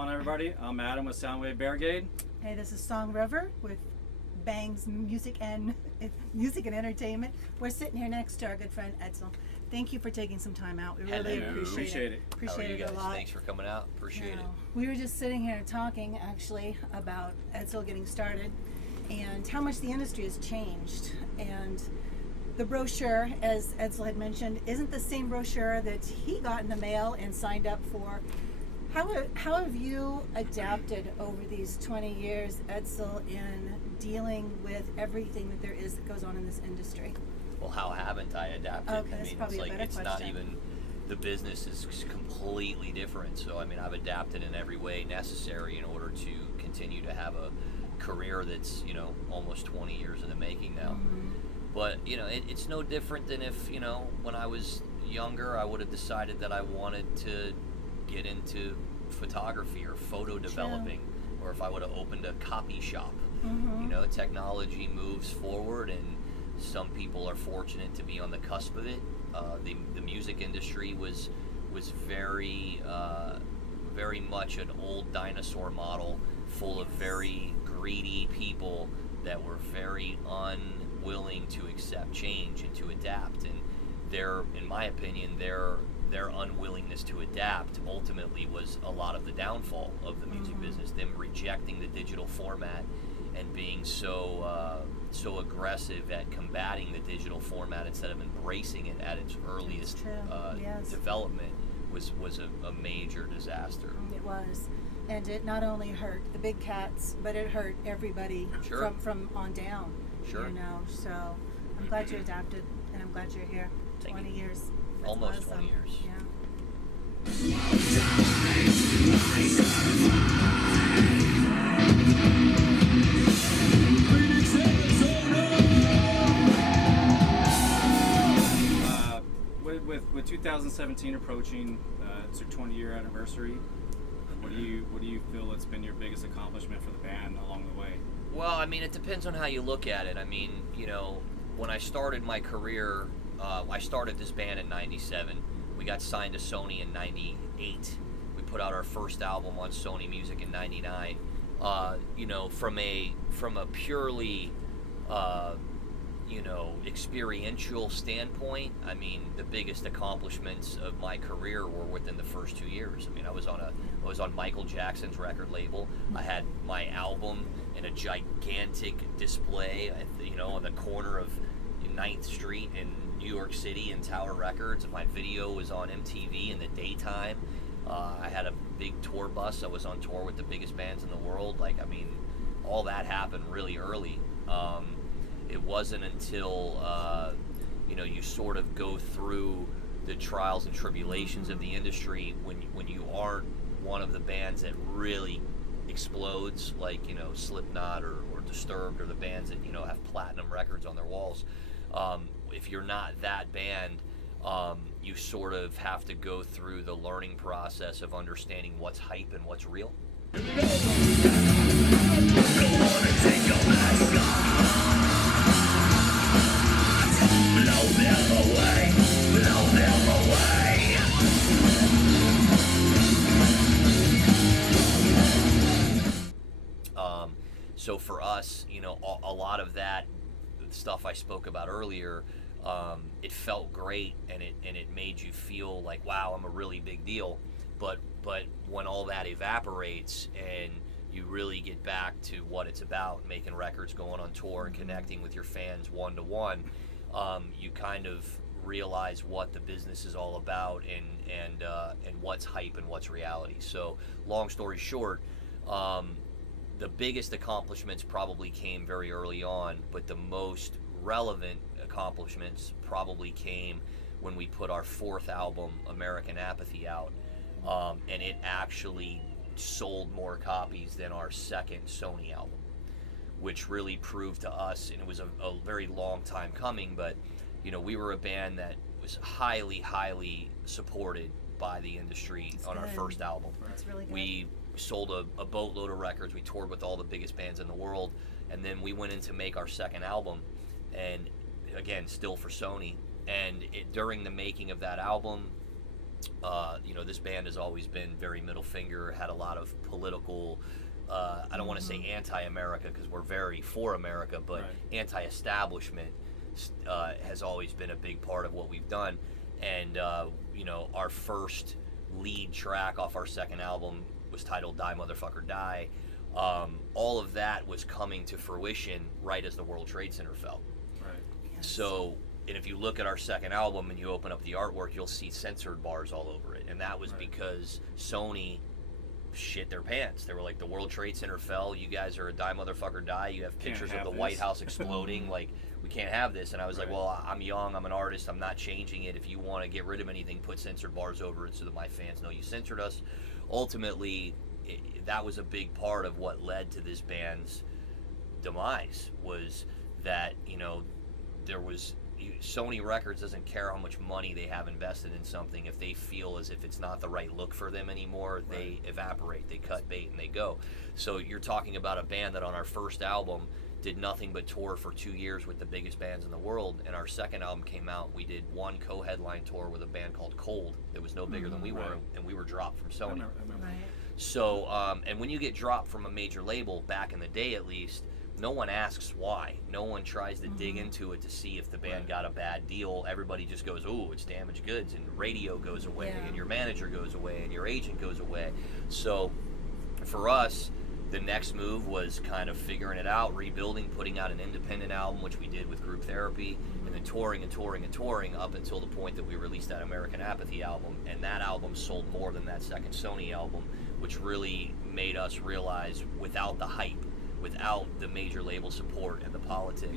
on, everybody? I'm Adam with Soundwave Barricade. Hey, this is Song River with Bangs Music and Entertainment. We're sitting here next to our good friend Edsel. Thank you for taking some time out. We really appreciate it. Appreciate it a lot. Thanks for coming out. Appreciate it. We were just sitting here talking actually about Edsel getting started and how much the industry has changed. And the brochure, as Edsel had mentioned, isn't the same brochure that he got in the mail and signed up for. How have you adapted over these 20 years, Edsel, in dealing with everything that there is that goes on in this industry? Well, how haven't I adapted? Okay, I mean, it's like it's question. not even, the business is completely different. So I mean, I've adapted in every way necessary in order to continue to have a career that's, you know, almost 20 years in the making now. Mm-hmm. But, you know, it's no different than if, you know, when I was younger, I would have decided that I wanted to get into photography or photo developing, or if I would have opened a copy shop. Mm-hmm. You know, technology moves forward, and some people are fortunate to be on the cusp of it. The music industry was very much an old dinosaur model, full of very greedy people that were very unwilling to accept change and to adapt. And in my opinion, their unwillingness to adapt ultimately was a lot of the downfall of the music business. Them rejecting the digital format and being so aggressive at combating the digital format instead of embracing it at its earliest development was a major disaster. It was. And it not only hurt the big cats, but it hurt everybody from on down. Sure. You know, so I'm glad you adapted, and I'm glad you're here. 20 years. That's Almost awesome. 20 years. Yeah. With 2017 approaching, it's your 20-year anniversary. What do you feel has been your biggest accomplishment for the band along the way? Well, I mean, it depends on how you look at it. I mean, you know, when I started my career, I started this band in '97. We got signed to Sony in '98. We put out our first album on Sony Music in '99. You know, from a purely you know, experiential standpoint, I mean, the biggest accomplishments of my career were within the first 2 years. I mean, I was on Michael Jackson's record label. I had my album in a gigantic display, you know, on the corner of 9th Street in New York City in Tower Records. My video was on MTV in the daytime. I had a big tour bus. I was on tour with the biggest bands in the world. Like, I mean, all that happened really early. It wasn't until you know, you sort of go through the trials and tribulations of the industry when you aren't one of the bands that really explodes, like, you know, Slipknot or Disturbed, or the bands that, you know, have platinum records on their walls. If you're not that band, you sort of have to go through the learning process of understanding what's hype and what's real. So for us, you know, a lot of that stuff I spoke about earlier, it felt great, and it made you feel like, wow, I'm a really big deal. But when all that evaporates and you really get back to what it's about, making records, going on tour, and connecting with your fans one-to-one, you kind of realize what the business is all about, and what's hype and what's reality. So long story short, the biggest accomplishments probably came very early on, but the most relevant accomplishments probably came when we put our 4th album, American Apathy, out, and it actually sold more copies than our 2nd Sony album, which really proved to us, and it was a very long time coming, but, you know, we were a band that was highly supported by the industry. That's on good. Our first album. That's really good. We sold a boatload of records. We toured with all the biggest bands in the world, and then we went in to make our 2nd album, and again, still for Sony. And during the making of that album, You know, this band has always been very middle finger, had a lot of political, I don't want to say anti-America because we're very for America, but anti-establishment has always been a big part of what we've done. And, you know, our first lead track off our second album was titled Die Motherfucker Die. All of that was coming to fruition right as the World Trade Center fell. Right. Yes. So, and if you look at our second album and you open up the artwork, you'll see censored bars all over it. And that was because Sony shit their pants. They were like, the World Trade Center fell, you guys are a Die Motherfucker Die, you have pictures of the White House exploding, like, we can't have this. And I was like, well, I'm young, I'm an artist, I'm not changing it. If you want to get rid of anything, put censored bars over it so that my fans know you censored us. Ultimately, that was a big part of what led to this band's demise, was that, you know, there was Sony Records doesn't care how much money they have invested in something. If they feel as if it's not the right look for them anymore, they evaporate, they cut bait, and they go. So you're talking about a band that on our first album did nothing but tour for 2 years with the biggest bands in the world, and our second album came out, we did one co-headline tour with a band called Cold that was no bigger than we were, and we were dropped from Sony. I remember. Right. So, and when you get dropped from a major label, back in the day at least, no one asks why. No one tries to dig into it to see if the band got a bad deal. Everybody just goes, "Ooh, it's damaged goods," and radio goes away, and your manager goes away, and your agent goes away. So, for us, the next move was kind of figuring it out, rebuilding, putting out an independent album, which we did with Group Therapy, and then touring and touring and touring up until the point that we released that American Apathy album. And that album sold more than that second Sony album, which really made us realize, without the hype, without the major label support and the politics,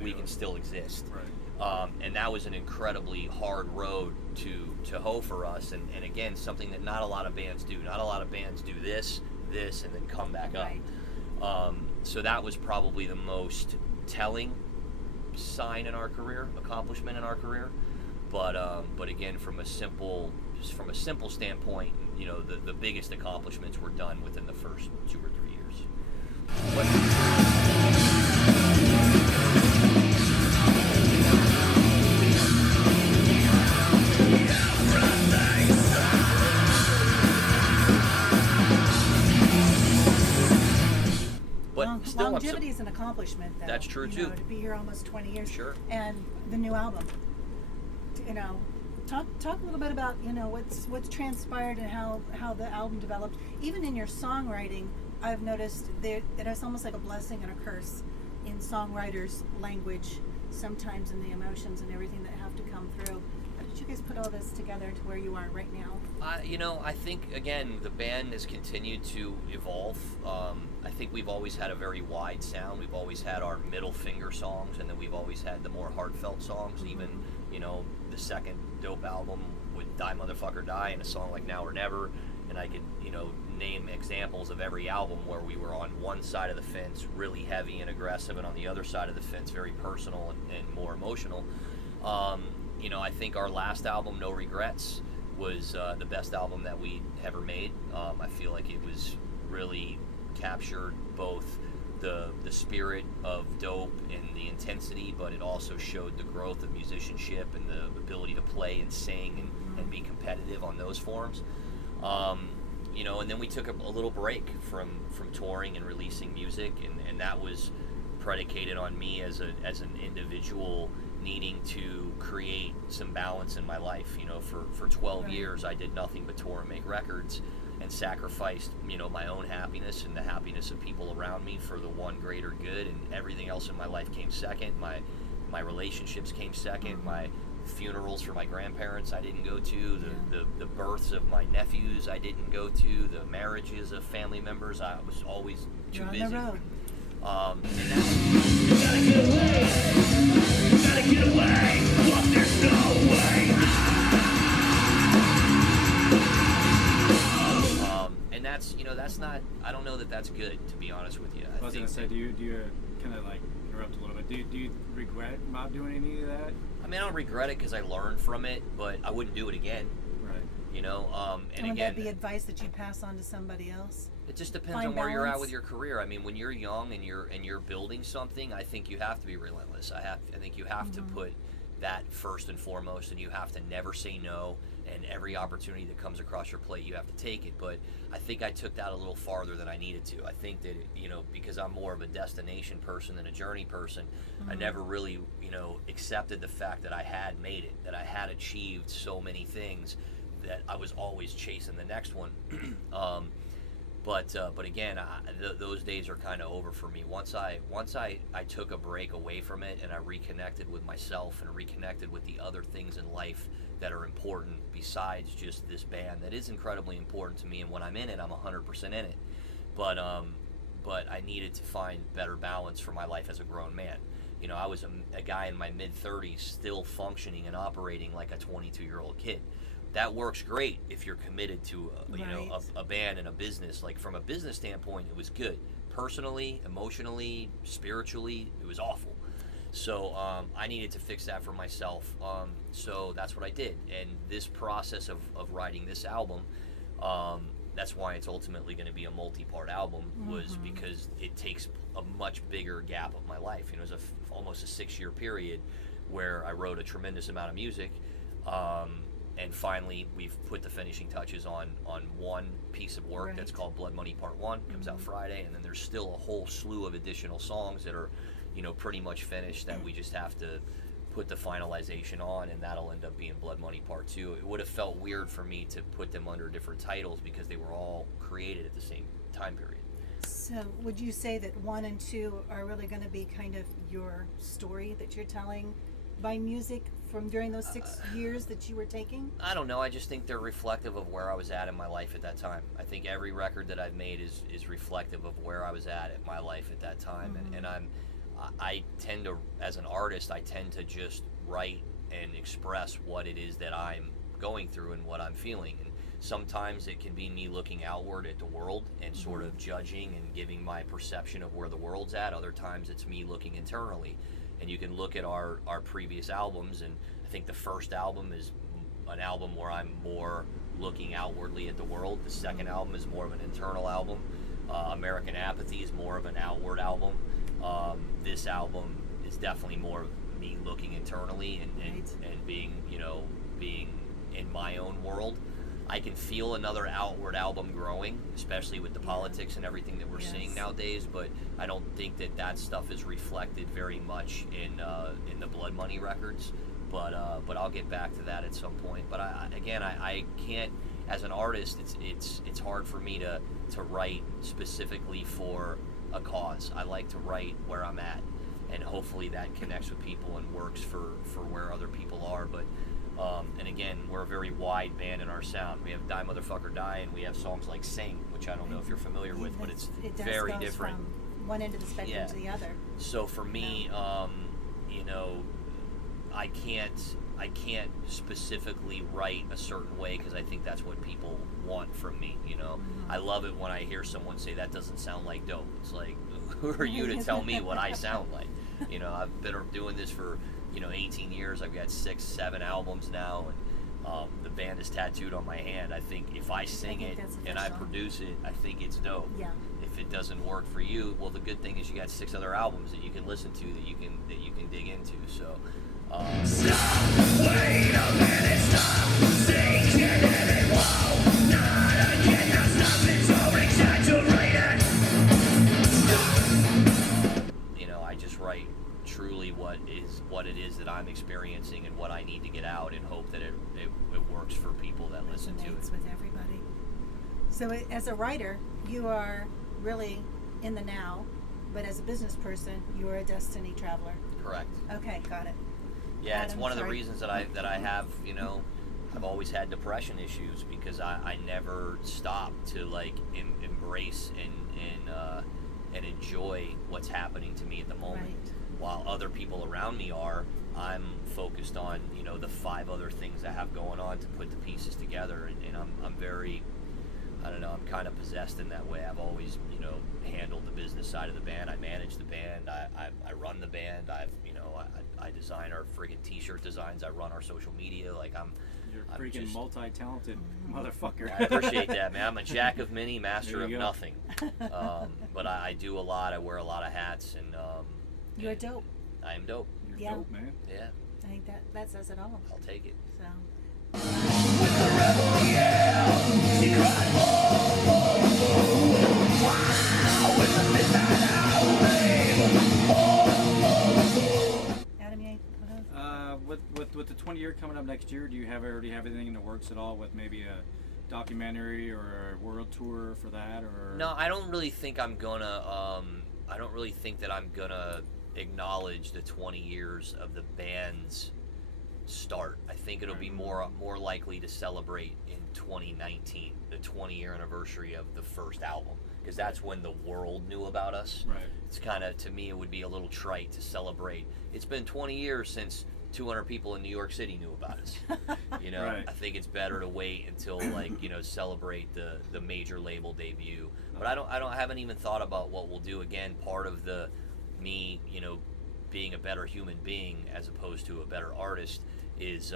we can still exist. Right. And that was an incredibly hard road to hoe for us. And again, something that not a lot of bands do. Not a lot of bands do this, and then come back up. So that was probably the most telling sign in our career, accomplishment in our career. But again, from a simple standpoint, you know, the biggest accomplishments were done within the first 2 or 3 years. Well, longevity is an accomplishment, though. That's true, too. To be here almost 20 years. Sure. And the new album. You know, talk a little bit about, you know, what's transpired and how the album developed. Even in your songwriting, I've noticed that it's almost like a blessing and a curse in songwriters' language, sometimes in the emotions and everything that have to come through. How did you guys put all this together to where you are right now? You know, I think, again, the band has continued to evolve. I think we've always had a very wide sound. We've always had our middle finger songs, and then we've always had the more heartfelt songs. Even, you know, the second Dope album with Die Motherfucker Die and a song like Now or Never. And I could, you know, name examples of every album where we were on one side of the fence really heavy and aggressive, and on the other side of the fence very personal and more emotional. You know, I think our last album, No Regrets, was the best album that we ever made. I feel like it was really captured both the spirit of Dope and the intensity, but it also showed the growth of musicianship and the ability to play and sing and be competitive on those forms. You know, and then we took a little break from touring and releasing music, and that was predicated on me as an individual needing to create some balance in my life. You know, for 12 years I did nothing but tour and make records, and sacrificed, you know, my own happiness and the happiness of people around me for the one greater good, and everything else in my life came second. My relationships came second. My funerals for my grandparents I didn't go to, the births of my nephews I didn't go to, the marriages of family members, I was always too busy. On the road. And You gotta get away. You gotta get away. Look, there's no way. and that's, you know, that's not, I don't know that that's good, to be honest with you. I was gonna say, do you kind of like interrupt a little bit? Do you regret not doing any of that? I mean, I don't regret it because I learned from it, but I wouldn't do it again. Right. You know, and would again, that be advice that you pass on to somebody else? it just depends Find on where you're at balance? with your career. I mean, when you're young and you're building something, I think you have to be relentless. I think you have to put that first and foremost, and you have to never say no, and every opportunity that comes across your plate, you have to take it. But I think I took that a little farther than I needed to. I think that, you know, because I'm more of a destination person than a journey person, I never really, you know, accepted the fact that I had made it, that I had achieved so many things, that I was always chasing the next one. But again, those days are kind of over for me. Once I took a break away from it, and I reconnected with myself and reconnected with the other things in life that are important besides just this band that is incredibly important to me. And when I'm in it, I'm 100% in it. But I needed to find better balance for my life as a grown man. You know, I was a guy in my mid-30s still functioning and operating like a 22-year-old kid. That works great if you're committed to you know, a band and a business. Like, from a business standpoint, it was good. Personally, emotionally, spiritually, it was awful. So I needed to fix that for myself. So that's what I did. And this process of writing this album, that's why it's ultimately going to be a multi-part album, was because it takes a much bigger gap of my life. You know, it was almost a 6-year period where I wrote a tremendous amount of music. And finally, we've put the finishing touches on one piece of work that's called Blood Money Part 1. Comes out Friday, and then there's still a whole slew of additional songs that are, you know, pretty much finished, that we just have to put the finalization on, and that'll end up being Blood Money Part 2. It would have felt weird for me to put them under different titles because they were all created at the same time period. So would you say that 1 and 2 are really going to be kind of your story that you're telling by music from during those 6 years that you were taking? I don't know. I just think they're reflective of where I was at in my life at that time. I think every record that I've made is reflective of where I was at my life at that time. And I tend to, as an artist, I tend to just write and express what it is that I'm going through and what I'm feeling. And sometimes it can be me looking outward at the world and sort of judging and giving my perception of where the world's at. Other times it's me looking internally. And you can look at our previous albums, and I think the first album is an album where I'm more looking outwardly at the world. The second album is more of an internal album. American Apathy is more of an outward album. This album is definitely more of me looking internally and being, you know, being in my own world. I can feel another outward album growing, especially with the politics and everything that we're seeing nowadays. But I don't think that stuff is reflected very much in the Blood Money records. But I'll get back to that at some point. But I can't, as an artist, it's hard for me to write specifically for a cause. I like to write where I'm at, and hopefully that connects with people and works for where other people are. But and again, we're a very wide band in our sound. We have Die Motherfucker Die, and we have songs like Sing, which I don't know if you're familiar with, but it's very different. From one end of the spectrum to the other. So for me, you know, I can't specifically write a certain way because I think that's what people want from me. You know, I love it when I hear someone say that doesn't sound like dope. It's like, who are you to tell me what I sound like? You know, I've been doing this for 18 years. I've got 6, 7 albums now, and the band is tattooed on my hand. I think if I sing it and I produce it, I think it's dope. Yeah. If it doesn't work for you, well, the good thing is you got 6 other albums that you can listen to that you can dig into. So. Stop! Wait a minute! Stop! Thinking it won't. Not again. Now stop it. So exaggerated. Stop! You know, I just write truly what it is that I'm experiencing and what I need to get out, and hope that it works for people that listen to it. With everybody. So as a writer, you are really in the now, but as a business person, you are a destiny traveler. Correct. Okay, got it. Yeah, it's one of the reasons that I have, I've always had depression issues because I never stopped to embrace and enjoy what's happening to me at the moment. Right. While other people around me are, I'm focused on the 5 other things I have going on to put the pieces together, and I'm very, I don't know, I'm kind of possessed in that way. I've always handled the business side of the band. I manage the band. I run the band. I design our friggin' t-shirt designs. I run our social media. You're a freaking multi-talented motherfucker. I appreciate that, man. I'm a jack of many, master of nothing. But I do a lot. I wear a lot of hats, and you're dope. I am dope. You're dope, man. Yeah. think that says it all. I'll take it. So. Adam, you With the 20-year coming up next year, do you already have anything in the works at all with maybe a documentary or a world tour for that? Or No, I don't really think I'm gonna. I don't really think that I'm gonna acknowledge the 20 years of the band's start. I think it'll be more likely to celebrate in 2019, the 20-year anniversary of the first album, because that's when the world knew about us. Right. It's kind of, to me, it would be a little trite to celebrate. It's been 20 years since 200 people in New York City knew about us. You know, Right. I think it's better to wait until, like, you know, celebrate the major label debut. But I haven't even thought about what we'll do. Again, part of the me, you know, being a better human being as opposed to a better artist is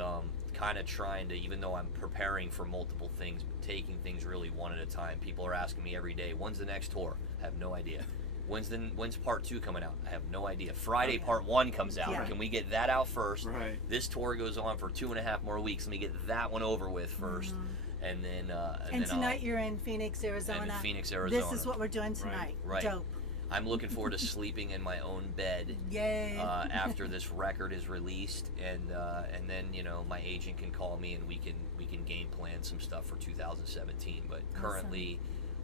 kind of trying to, even though I'm preparing for multiple things, taking things really one at a time. People are asking me every day, when's the next tour? I have no idea. When's part 2 coming out? I have no idea. Friday part 1 comes out. Yeah. Can we get that out first? Right. This tour goes on for 2.5 more weeks. Let me get that one over with first, and then And then tonight you're in Phoenix, Arizona. I'm in Phoenix, Arizona. This is what we're doing tonight. Right. Dope. I'm looking forward to sleeping in my own bed Yay. after this record is released, and then, you know, my agent can call me and we can game plan some stuff for 2017. But currently,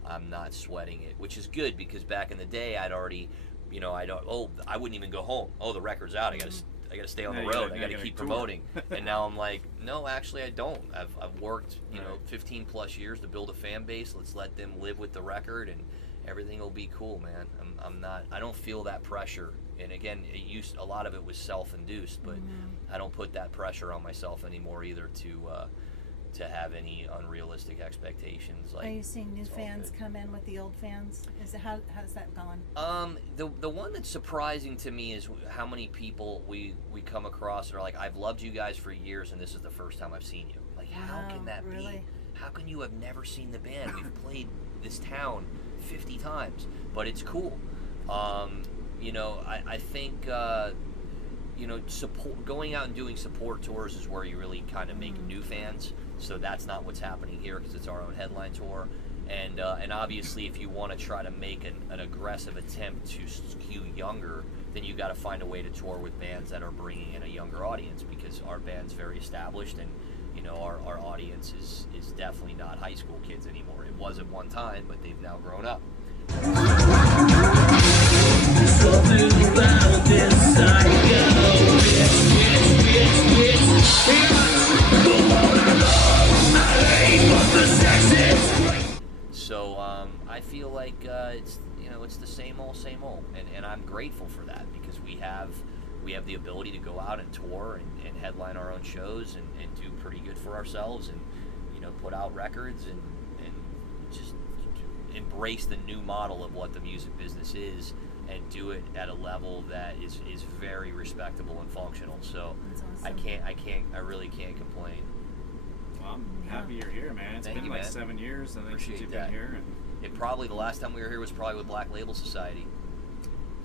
I'm not sweating it, which is good, because back in the day I'd already, you know, I wouldn't even go home. Oh, the record's out. I gotta stay on the Yeah, road. I you gotta gotta keep tour. promoting. And now I'm like, no, actually I don't. I've worked, you know, 15 plus years to build a fan base. Let's let them live with the record, and everything will be cool, man. I don't feel that pressure. And again, a lot of it was self-induced, but I don't put that pressure on myself anymore either to have any unrealistic expectations. Like, Are you seeing new it's all fans good. come in with the old fans? How's that gone? The one that's surprising to me is how many people we come across that are like, I've loved you guys for years and this is the first time I've seen you. Like, how Wow, can that really? be? How can you have never seen the band? We've played this town 50 times, but it's cool. You know, I think you know, going out and doing support tours is where you really kind of make new fans. So that's not what's happening here, because it's our own headline tour. And obviously, if you want to try to make an aggressive attempt to skew younger, then you got to find a way to tour with bands that are bringing in a younger audience, because our band's very established, and you know, our audience is definitely not high school kids anymore. It was at one time, but they've now grown up. Something about this psycho. So I feel like it's, you know, it's the same old, and I'm grateful for that, because we have the ability to go out and tour and headline our own shows and do pretty good for ourselves, and you know, put out records and just embrace the new model of what the music business is, and do it at a level that is very respectable and functional. So That's awesome. I really can't complain. Well, I'm happy you're here, man. It's Thank been you, like man. 7 years, I think, Appreciate since you've that. been here. And It probably, the last time we were here was probably with Black Label Society.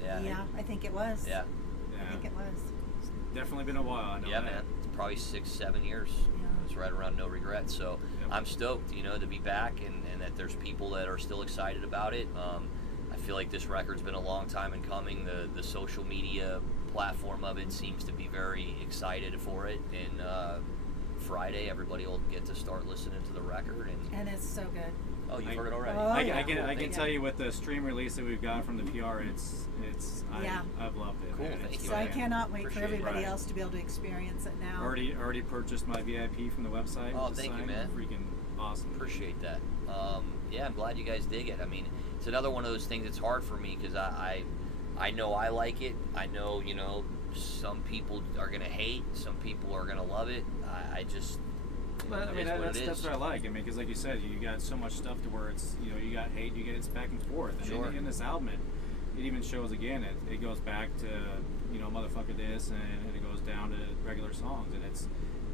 Yeah. Yeah, I think it was. Yeah. I think it was. It's definitely been a while. I know Yeah, that. man. It's probably 6-7 years. Yeah. It's right around No Regrets. So Yep. I'm stoked, you know, to be back, and that there's people that are still excited about it. I feel like this record's been a long time in coming. The social media platform of it seems to be very excited for it. And Friday, everybody will get to start listening to the record. And And it's so good. oh, you've heard it already. Oh, I yeah. can Thank you. tell you with the stream release that we've got from the PR, Yeah. I've loved it. Cool, man. thank It's you, So I man. cannot wait for Appreciate it. everybody Right. else to be able to experience it now. Already purchased my VIP from the website. Oh, with the thank you, sign. man. Freaking awesome. Appreciate that. Yeah, I'm glad you guys dig it. I mean, it's another one of those things that's hard for me, because I know I like it. I know, you know, some people are gonna hate, some people are gonna love it. I just, But I it mean, is what it that's is. what I like. I mean, because like you said, you got so much stuff to where it's, you know, you got hate, it's back and forth. And Sure. in this album, it even shows again. It goes back to, you know, motherfucker this, and it goes down to regular songs, and it's.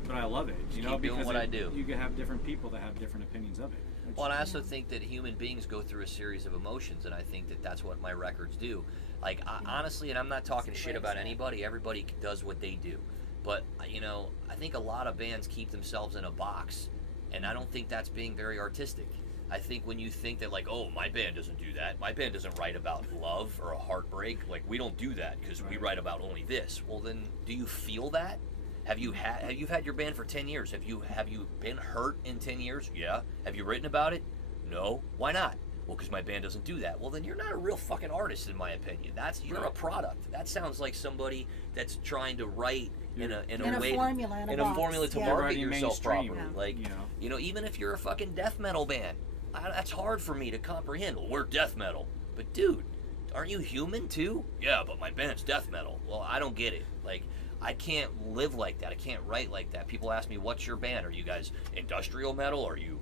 But I love it, you know, keep doing because what I do. You can have different people that have different opinions of it. which- Well, and I also think that human beings go through a series of emotions, and I think that that's what my records do. Like, honestly, and I'm not talking That's a shit good way to about say it. anybody. Everybody does what they do. But you know, I think a lot of bands keep themselves in a box, and I don't think that's being very artistic. I think when you think that, like, oh, my band doesn't do that, my band doesn't write about love or a heartbreak, like, we don't do that because we write about only this. Well, then, do you feel that? Have you had your band for 10 years? Have you been hurt in 10 years? Yeah. Have you written about it? No. Why not? Well, because my band doesn't do that. Well, then you're not a real fucking artist, in my opinion. You're a product. That sounds like somebody that's trying to write in a formula to market yourself properly. Yeah. Like, you know, even if you're a fucking death metal band, that's hard for me to comprehend. Well, we're death metal, but dude, aren't you human too? Yeah, but my band's death metal. Well, I don't get it. Like, I can't live like that. I can't write like that. People ask me, "What's your band? Are you guys industrial metal? Are you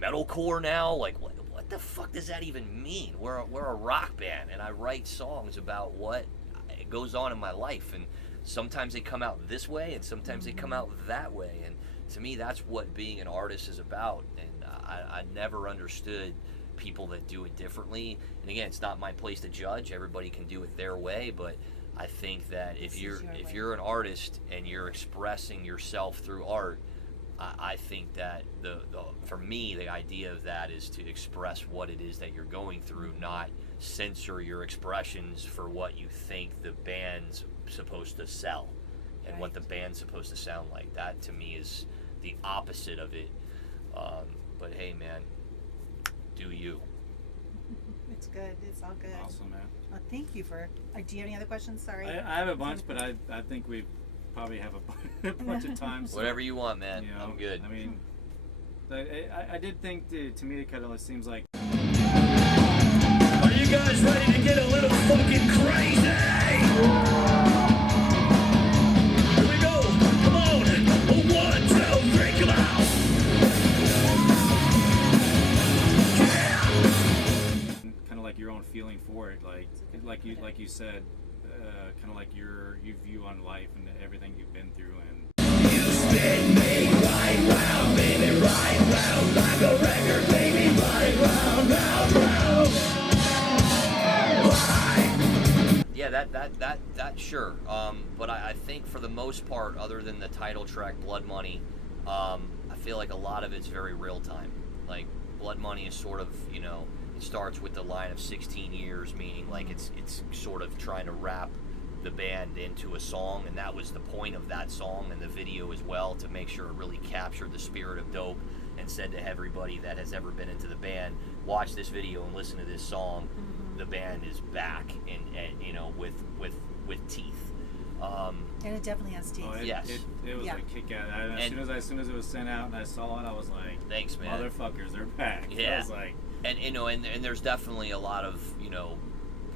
metalcore now? Like, what the fuck does that even mean? We're a rock band, and I write songs about what goes on in my life, and sometimes they come out this way, and sometimes they come out that way, and to me, that's what being an artist is about. And I never understood people that do it differently. And again, it's not my place to judge. Everybody can do it their way, but I think that if you're an artist and you're expressing yourself through art, I think that for me, the idea of that is to express what it is that you're going through, not censor your expressions for what you think the band's supposed to sell and what the band's supposed to sound like. That to me is the opposite of it. But hey, man, do you. It's good. It's all good. Awesome, man. Well, thank you for. Do you have any other questions? Sorry. I have a bunch, but I think we probably have a bunch of time. So, Whatever you want, man. you know, I'm good. I mean, I did think to me it kind of seems like. Are you guys ready to get a little fucking crazy? Here we go. Come on. 1, 2, 3, come on. Kind of like your own feeling for it, like you said, kind of like your view on life and everything you've been through, and You spin me right round, baby, right round, like a record, baby, right round, round, round. Yeah, that sure. But I think for the most part, other than the title track, Blood Money, I feel like a lot of it's very real time. Like, Blood Money is sort of, you know, it starts with the line of 16 years, meaning like it's sort of trying to wrap the band into a song, and that was the point of that song and the video as well, to make sure it really captured the spirit of Dope and said to everybody that has ever been into the band, watch this video and listen to this song. The band is back, and you know, with teeth. And it definitely has teeth. oh, Yes. it was Yeah. a kick at it. As soon as it was sent out and I saw it, I was like, Thanks, man. motherfuckers, they're back. Yeah. I was like, And you know, and there's definitely a lot of, you know,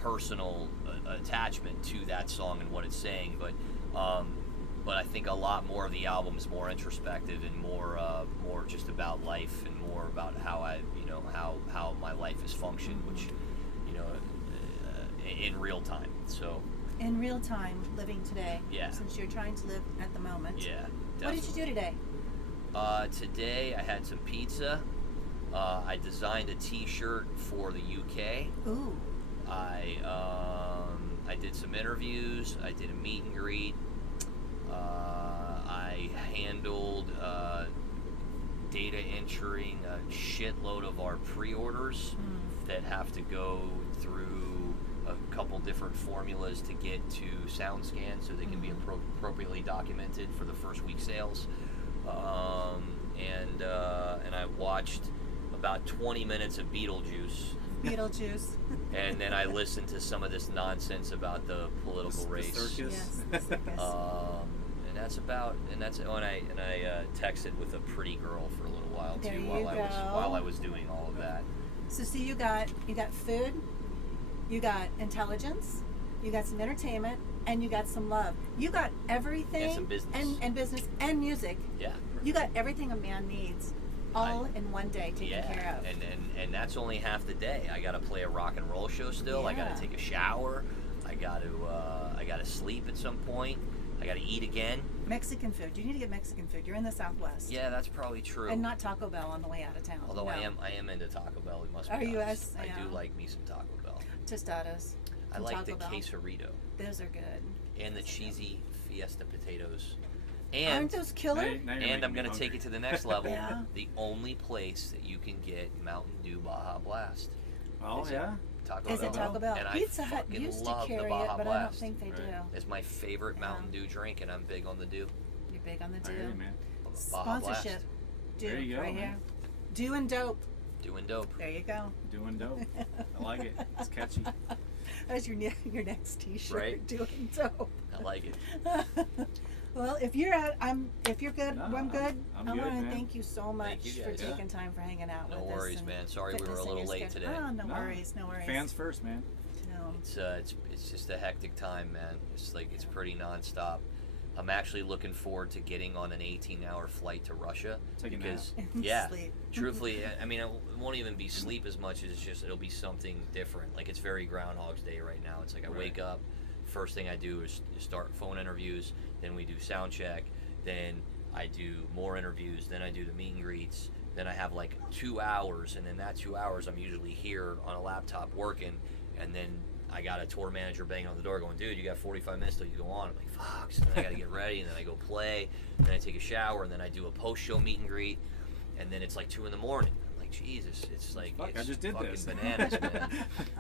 personal attachment to that song and what it's saying, but I think a lot more of the album is more introspective and more just about life and more about how I, you know, how my life has functioned, which, you know, in real time. So In real time, living today. Yeah. Since you're trying to live at the moment. yeah. What did you do today? Today I had some pizza. I designed a T-shirt for the UK. Ooh. I did some interviews. I did a meet and greet. I handled data entering a shitload of our pre-orders that have to go through a couple different formulas to get to SoundScan so they can be appropriately documented for the first week sales. And I watched about 20 minutes of Beetlejuice. Beetlejuice. And then I listened to some of this nonsense about the political the race. circus. Yes. The circus. And I texted with a pretty girl for a little while There too you while I go. was doing all of that. So see, you got food, you got intelligence, you got some entertainment, and you got some love. You got everything. And some business. And business and music. Yeah. You got everything a man needs, all in one day taken care of. And that's only half the day. I got to play a rock and roll show still. I got Yeah. to take a shower. I got to sleep at some point. I got to eat again. Mexican food. You need to get Mexican food. You're in the Southwest. Yeah, that's probably true. And not Taco Bell on the way out of town. Although No. I am into Taco Bell. We must be Are you honest. as- I do yeah. like me some Taco Bell. Tostadas. I from like Taco the Bell. quesarito Those are good. and the cheesy Fiesta potatoes. Aren't And those killer? Now you're and I'm making me gonna take hungry. it to the next level. Yeah. The only place that you can get Mountain Dew Baja Blast. Oh Is yeah. Taco Is Bell. it Taco Bell? And I Pizza Hut fucking used to love the carry it, Baja but I don't Blast. think they do. Right. It's my favorite Yeah. Mountain Dew drink, and I'm big on the Dew. You're big on the I hear you, Dew. man. Baja Blast. Sponsorship. Dew, There you go, right man. here. Dew and Dope. Doing dope. There you go. Doing dope. I like it. It's catchy. That's your next T-shirt. Right. Dew and Dope. I like it. Well, if you're if you're good, No, I'm good. I'm I good, want to man. thank you so much you for guys. Yeah. taking time for hanging out No with us. worries, and man. Sorry we fitting were a us in little your late schedule. today. Oh, no worries, no worries. Fans first, man. No. It's just a hectic time, man. It's like it's pretty nonstop. I'm actually looking forward to getting on an 18-hour flight to Russia Take a nap. because yeah, Sleep. truthfully, I mean, it won't even be sleep as much as it's just it'll be something different. Like it's very Groundhog's Day right now. It's like I wake up, first thing I do is start phone interviews, then we do sound check, then I do more interviews, then I do the meet and greets, then I have like 2 hours, and in that 2 hours I'm usually here on a laptop working, and then I got a tour manager banging on the door going, dude, you got 45 minutes till you go on. I'm like, fuck. So then I got to get ready, and then I go play, and then I take a shower, and then I do a post-show meet and greet, and then it's like 2 in the morning. I'm like, Jesus, it's like, Fuck, I it's just did fucking this. bananas, man.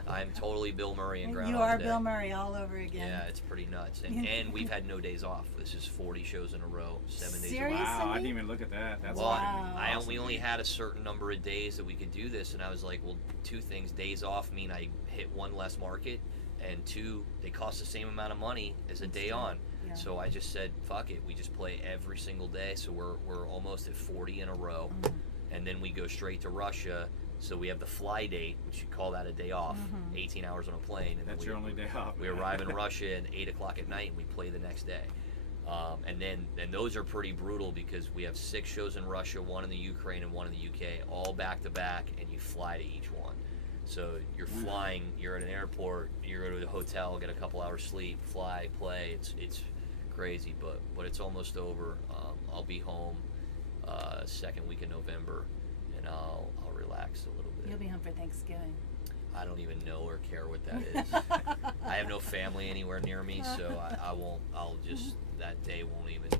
I'm totally Bill Murray in Groundhog's You are Day. Bill Murray all over again. Yeah, it's pretty nuts. And we've had no days off. This is 40 shows in a row, 7 days a Seriously? week. Wow, I didn't even look at that. That's Well, Wow. we only had a certain number of days that we could do this, and I was like, well, 2 things. Days off mean I hit 1 less market, and 2, they cost the same amount of money as a day on. Yeah. So I just said, fuck it. We just play every single day. So we're almost at 40 in a row, and then we go straight to Russia. So we have the fly date, which you call that a day off, 18 hours on a plane. And That's then your only day off. we arrive in Russia at 8 o'clock at night, and we play the next day. And those are pretty brutal because we have 6 shows in Russia, 1 in the Ukraine, and 1 in the UK, all back to back, and you fly to each one. So you're flying, you're at an airport, you go to a hotel, get a couple hours sleep, fly, play. It's crazy, but it's almost over. I'll be home second week in November, and I'll relax a little bit. You'll be home for Thanksgiving. I don't even know or care what that is. I have no family anywhere near me, so I won't. I'll just that day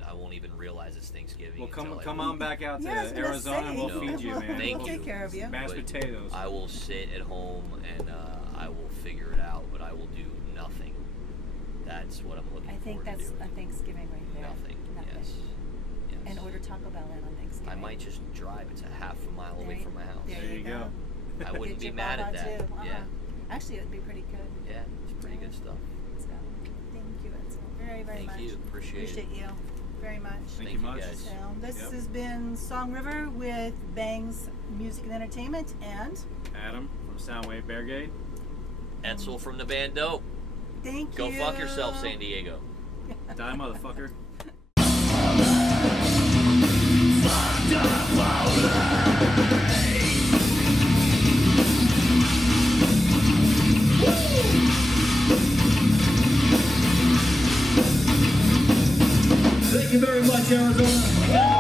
I won't even realize it's Thanksgiving. Well, until come I on back out to Yeah, I was gonna Arizona, and we'll say. feed you, man. Thank We'll you. take care of you. Mashed But potatoes. I will sit at home and I will figure it out, but I will do nothing. That's what I'm looking I think forward that's to a doing. Thanksgiving right there. Nothing. Yes. And order Taco Bell in on Thanksgiving. I might just drive. It's a half a mile away from my house. There There you go. I wouldn't Get be your mad at Baja that. too. Yeah. Actually, it would be pretty good. Yeah. It's pretty good stuff. So, thank you, Edsel, very, very Thank much. you. Appreciate it. you very much. Thank you much. guys. So this Yep. has been Song River with Bangs Music and Entertainment, and Adam from Soundwave Beargate. Edsel from the band Dope. thank Go you. fuck yourself, San Diego. Die, motherfucker. Thank you very much, Arizona.